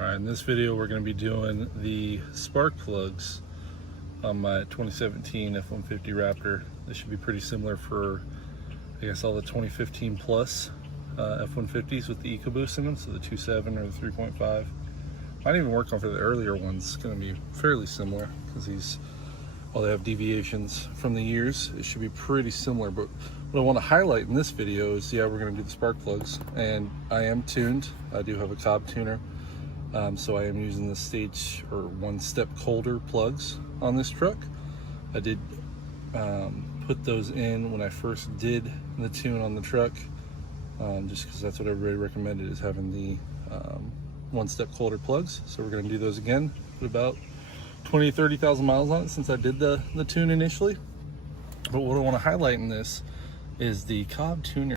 Alright, in this video we're going to be doing the spark plugs on my 2017 F-150 Raptor. This should be pretty similar for, I guess, all the 2015 plus F-150s with the EcoBoost in them, so the 2.7 or the 3.5. Might even work on for the earlier ones. It's going to be fairly similar because while they have deviations from the years, it should be pretty similar. But what I want to highlight in this video is, we're going to do the spark plugs, and I am tuned. I do have a Cobb tuner. So I am using the stage or 1 step colder plugs on this truck. I did put those in when I first did the tune on the truck, just because that's what everybody recommended, is having the 1 step colder plugs. So we're going to do those again. Put about 20,000-30,000 miles on it since I did the tune initially. But what I want to highlight in this is the Cobb tuner